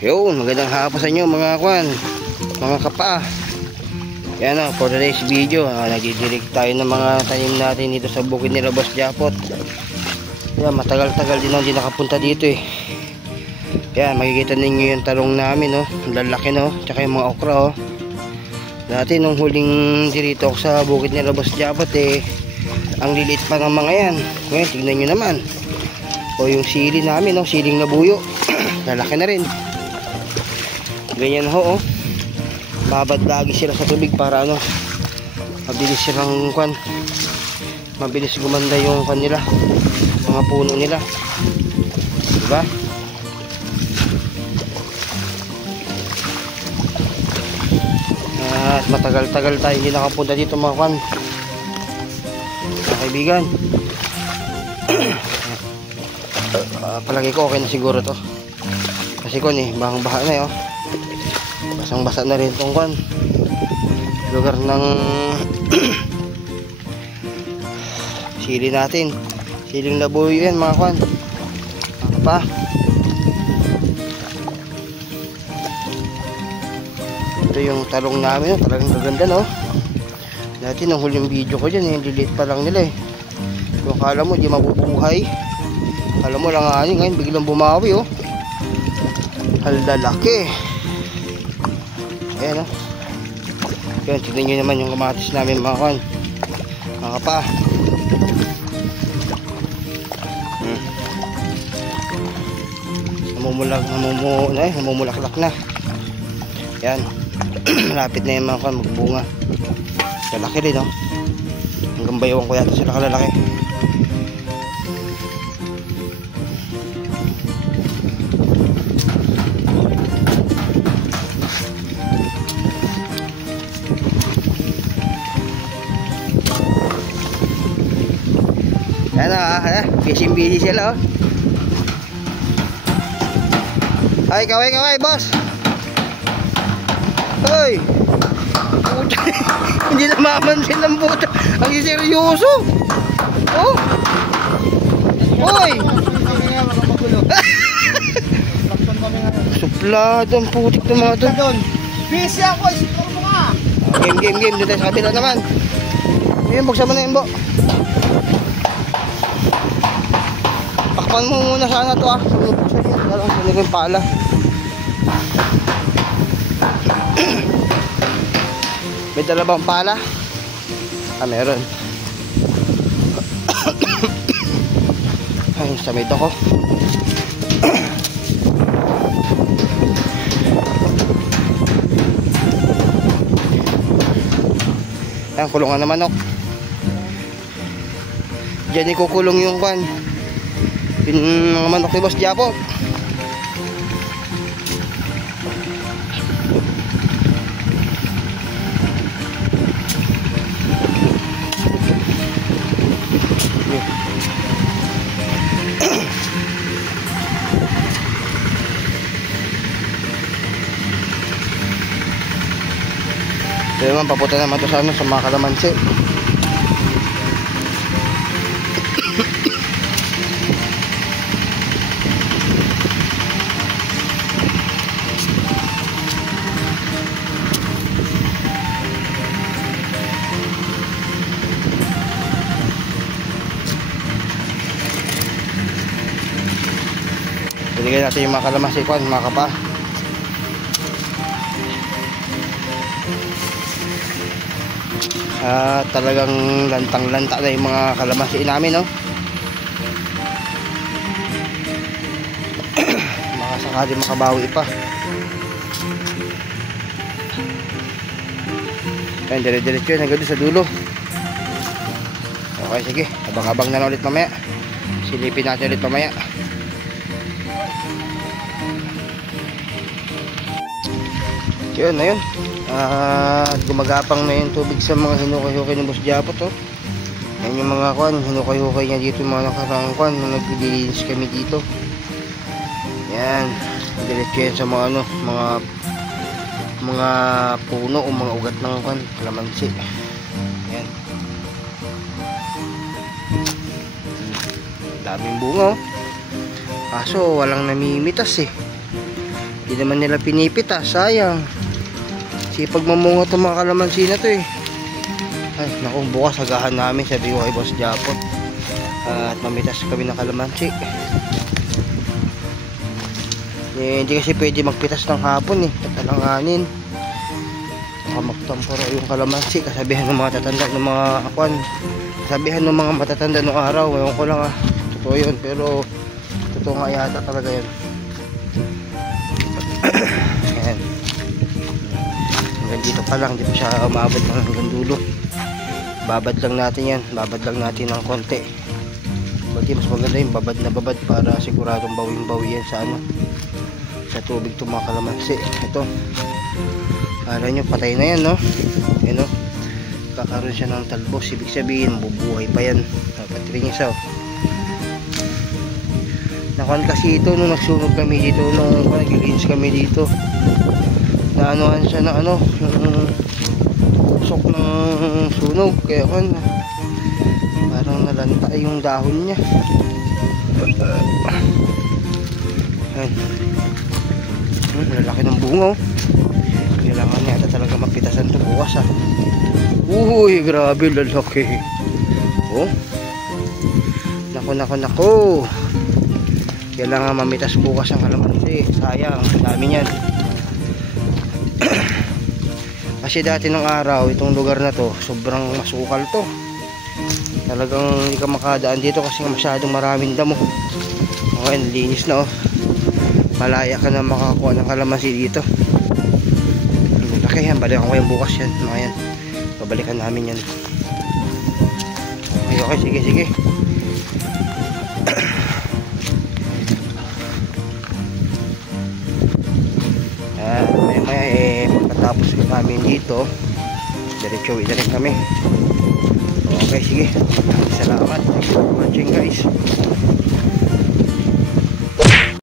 Yun, magandang hapon sa inyo mga kwan, mga kapa. Yan o, for today's video, nagdidilig tayo ng mga tanim natin dito sa bukid nila Boss Japot. Yan, matagal-tagal din hindi nakapunta dito eh. Yan, makikita ninyo yung talong namin no, lalaki no, tsaka yung mga okra oh. Dati nung huling dirito ako sa bukid nila Boss Japot eh, ang liliit pa ng mga yan. Ngayon, tignan nyo naman. O yung sili namin no, siling na buyo. Lalaki na rin. Ganyan ho oh. Babad lagi sila sa tubig para ano, mabilis silang kwan, mabilis gumanda yung kwan nila, mga puno nila, diba? At matagal-tagal tayo hindi nakapunta dito mga kwan, mga kaibigan. Palagi ko okay na siguro to kasi kwan eh, bahang baha na oh. Basang basa na rin itong kwan, lugar ng sili natin, siling labuyo yan mga kwan, mga pa. Ito yung talong namin, talagang gaganda no. Dati nung huling video ko dyan lilit pa lang nila eh. Kung akala mo di mabubuhay, akala mo lang ani, ngayon biglang bumawi oh. Halalaki. Ayan o. Ayan, tignan nyo naman yung kamatis namin mga kan, mga kapa. Namumulaklak na. Ayan. Malapit na yung mga kan magbunga. Lalaki rin o. Hanggang bayawan ko yata sila kalalaki. Ano busy sila oh. Ay, kaway boss. Hoy. Hindi na mamansin ng buta. Ang seryoso. Oh. Hoy. Suplado ang putik ng mga doon. Busy ako, isikor mo nga. Game. Dito sa kabila naman. Ayun, buksan mo na yung bo. Pakpan mo muna sana to ah. Ano yung pala. May dala bang pala? Ah, meron. Ay, samid ako. Ayan, kulungan na manok. Diyan ikukulong yung kwan, yung mga manok ni Boss Japot. Ito naman, papunta naman ito sa ano, sa mga kalamansi. Bigyan natin yung mga kalamansi kwan, mga kapa. Talagang lantang-lanta na yung mga kalamansi namin no. Baka sakali makabawi pa. Ayan, dire-diretso yun hanggang sa dulo. Okay, sige, abang-abang na ulit mamaya. Silipin natin ulit mamaya. Yun na yun. Gumagapang na yung tubig sa mga hinukay-hukay ng Boss Japot oh. Yan yung mga kwan, hinukay-hukay niya dito yung mga nakarang kwan nung naglilinis kami dito. Yan, diretso yan sa mga ano, mga puno o mga ugat ng kwan, kalamansi. Yan. Daming bunga oh. Kaso walang namimitas eh. Hindi naman nila pinipitas, sayang. Sipag mamunga itong mga kalamansi na to eh. Ay, naku, bukas agahan namin, sabi ko kay Boss Japot. At mamitas kami ng kalamansi. Eh, hindi kasi pwede magpitas ng hapon eh, tatalanganin. Baka magtampuro yung kalamansi, kasabihan ng mga tatanda ng mga akwan. Kasabihan ng mga matatanda ng araw, ewan ko lang totoo yun, pero totoo nga yata talaga yun. Ayan. Hanggang dito pa lang, di pa siya umabot ng hanggang dulo. Babad lang natin yan, babad lang natin ng konti. Pati mas maganda yung babad na babad para siguradong bawing-bawi yan sa sa tubig itong mga kalamansi. Ito, kala nyo patay na yan, no? Ayan, no? Kakaroon siya ng talbos, ibig sabihin bubuhay pa yan. Patirin niya, nakuhan kasi ito nung nagsunog kami dito, nung nag-rinse kami dito, naanuhan siya na yung usok ng sunog, kaya parang nalanta yung dahon niya. Ayan, lalaki ng bunga. Kailangan yata talaga mapitasan ito bukas. Uy, grabe, lalaki. Oh, naku. Kailangan mamitas bukas ang kalamansi. Sayang, dami niyan. Kasi dati ng araw, itong lugar na to, sobrang masukal to. Talagang hindi ka makadaan dito kasi masyadong maraming damo. Okay, linis na malaya ka na makakuha ng kalamansi dito. Okay, yan, balikan ko yan bukas yan. Mga yan, babalikan namin yan. Okay, sige. Maya pagkatapos namin dito, diretso na rin kami. Okay, sige. Salamat. Thanks for watching, guys.